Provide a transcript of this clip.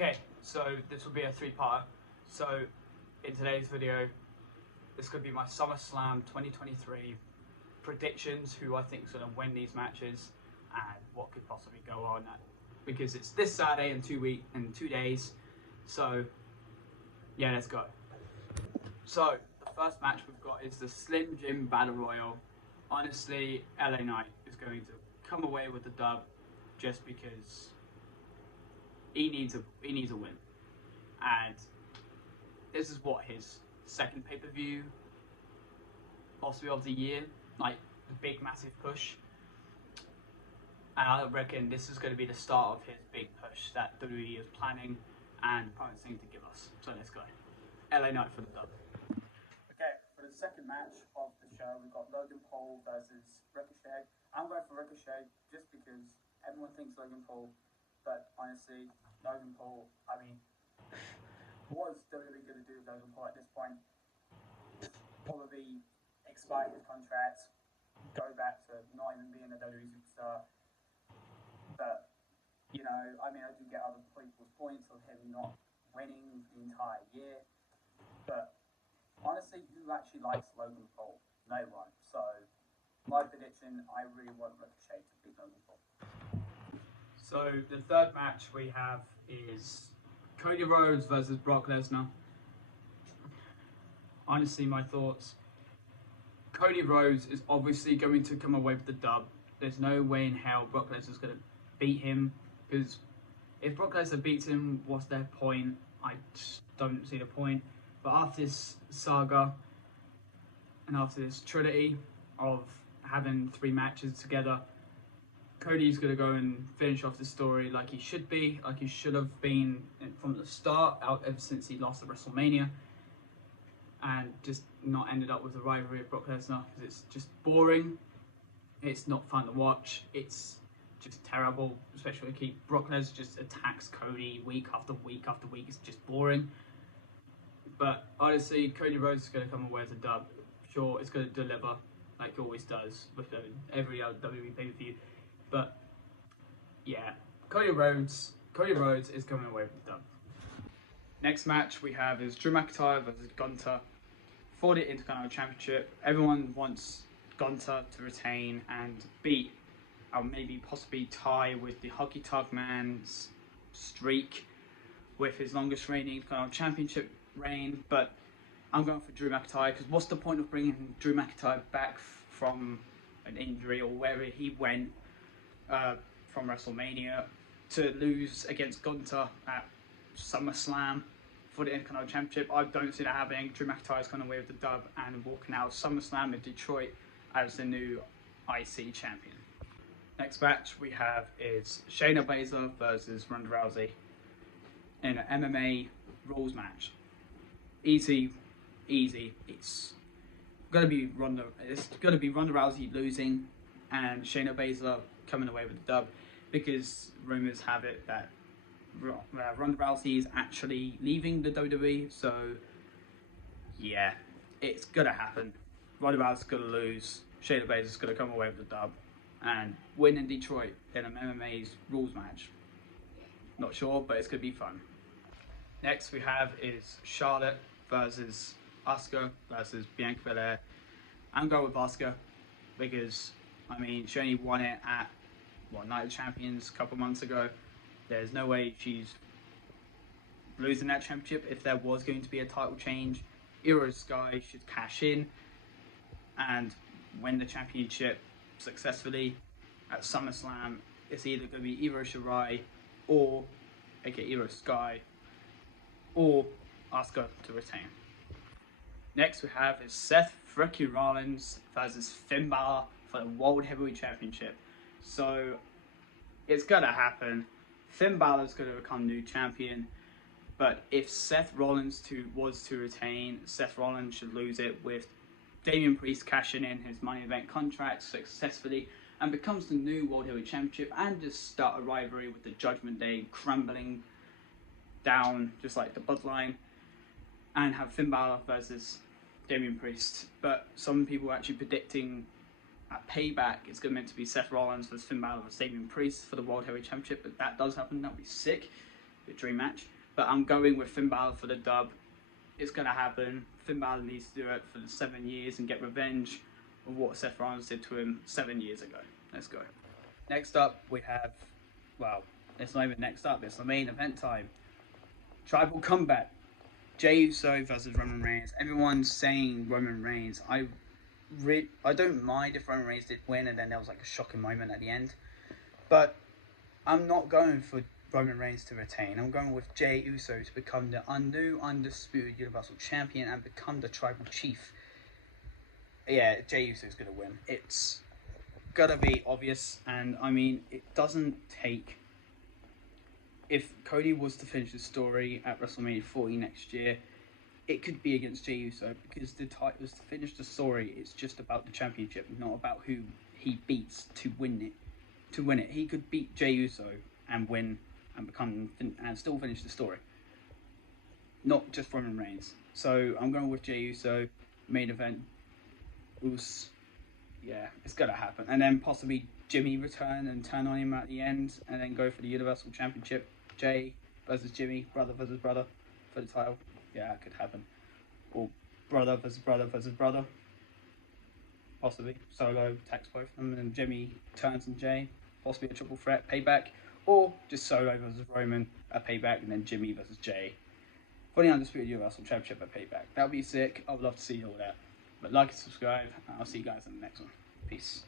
Okay, so this will be a three-parter. So in today's video, this could be my SummerSlam 2023 predictions, who I think is going to win these matches and what could possibly go on, because it's this Saturday in 2 days. So yeah, let's go. So the first match we've got is the Slim Jim Battle Royal. Honestly, LA Knight is going to come away with the dub just because he needs a win, and this is what, his second pay-per-view possibly of the year, like the big massive push, and I reckon this is going to be the start of his big push that WWE is planning and promising to give us. So let's go, LA Knight for the dub. Okay, for the second match of the show, we've got Logan Paul versus Ricochet. I'm going for Ricochet just because everyone thinks Logan Paul, but honestly, Logan Paul, I mean, what is WWE going to do with Logan Paul at this point? Probably expire his contract, go back to not even being a WWE superstar. But, you know, I mean, I do get other people's points of him not winning the entire year. But honestly, who actually likes Logan Paul? No one. So, my prediction, I really want Ricochet to beat Logan Paul. So the third match we have is Cody Rhodes versus Brock Lesnar. Honestly, my thoughts. Cody Rhodes is obviously going to come away with the dub. There's no way in hell Brock Lesnar is going to beat him, because if Brock Lesnar beats him, what's their point? I just don't see the point. But after this saga and after this trinity of having 3 matches together, Cody's going to go and finish off the story like he should be, like he should have been from the start, out ever since he lost at WrestleMania, and just not ended up with the rivalry of Brock Lesnar, because it's just boring, it's not fun to watch, it's just terrible, especially when Brock Lesnar just attacks Cody week after week after week. It's just boring. But honestly, Cody Rhodes is going to come away with a dub. Sure, it's going to deliver like he always does with every other WWE pay-per-view. But yeah, Cody Rhodes is coming away with the dub. Next match we have is Drew McIntyre versus Gunther for the Intercontinental Championship. Everyone wants Gunther to retain and beat, or maybe possibly tie with the Hockey Tug Man's streak with his longest reigning Intercontinental Championship reign. But I'm going for Drew McIntyre, because what's the point of bringing Drew McIntyre back from an injury or wherever he went from WrestleMania to lose against Gunther at SummerSlam for the Intercontinental Championship? I don't see that happening. Drew McIntyre is going away with the dub and walking out of SummerSlam in Detroit as the new IC champion. Next match we have is Shayna Baszler versus Ronda Rousey in an MMA rules match. Easy. It's gonna be Ronda Rousey losing and Shayna Baszler coming away with the dub, because rumors have it that Ronda Rousey is actually leaving the WWE. So yeah, it's gonna happen. Ronda Rousey's gonna lose, Shayna Baszler's gonna come away with the dub and win in Detroit in an MMA's rules match. Not sure, but it's gonna be fun. Next we have is Charlotte versus Asuka versus Bianca Belair. I'm going with Asuka because, I mean, she only won it at Night of Champions a couple months ago. There's no way she's losing that championship. If there was going to be a title change, Io Sky should cash in and win the championship successfully at SummerSlam. It's either going to be Io Shirai or Io Sky or Asuka to retain. Next we have is Seth freaking Rollins versus Finn Balor for the World Heavyweight Championship. So it's gonna happen. Finn Balor's gonna become new champion, but if Seth Rollins was to retain, Seth Rollins should lose it with Damian Priest cashing in his Money Event contract successfully and becomes the new World Heavyweight Championship, and just start a rivalry with the Judgment Day crumbling down just like the Bloodline, and have Finn Balor versus Damian Priest. But some people are actually predicting at Payback it's meant to be Seth Rollins versus Finn Balor versus Damian Priest for the World Heavyweight Championship. But that does happen, that would be sick. the dream match. But I'm going with Finn Balor for the dub. It's going to happen. Finn Balor needs to do it for the 7 years and get revenge of what Seth Rollins did to him 7 years ago. Let's go. Next up, we have, well, it's not even next up, it's the main event time. Tribal Combat. Jey Uso versus Roman Reigns. Everyone's saying Roman Reigns. I don't mind if Roman Reigns did win and then there was like a shocking moment at the end. But I'm not going for Roman Reigns to retain. I'm going with Jey Uso to become the new undisputed Universal Champion and become the Tribal Chief. Yeah, Jey Uso is going to win. It's gotta be obvious, and I mean, it doesn't take. If Cody was to finish the story at WrestleMania 40 next year, it could be against Jey Uso, because the title is to finish the story. It's just about the championship, not about who he beats to win it. To win it, he could beat Jey Uso and win and still finish the story, not just Roman Reigns. So I'm going with Jey Uso main event. Yeah, it's gonna happen, and then possibly Jimmy return and turn on him at the end, and then go for the Universal Championship. Jey versus Jimmy, brother versus brother for the title. Yeah, it could happen. Or brother versus brother versus brother. Possibly Solo attacks both of them, and then Jimmy turns on Jey. Possibly a triple threat payback, or just Solo versus Roman at payback, and then Jimmy versus Jey for the undisputed Universal Championship at payback. That would be sick. I would love to see all that. But like and subscribe, and I'll see you guys in the next one. Peace.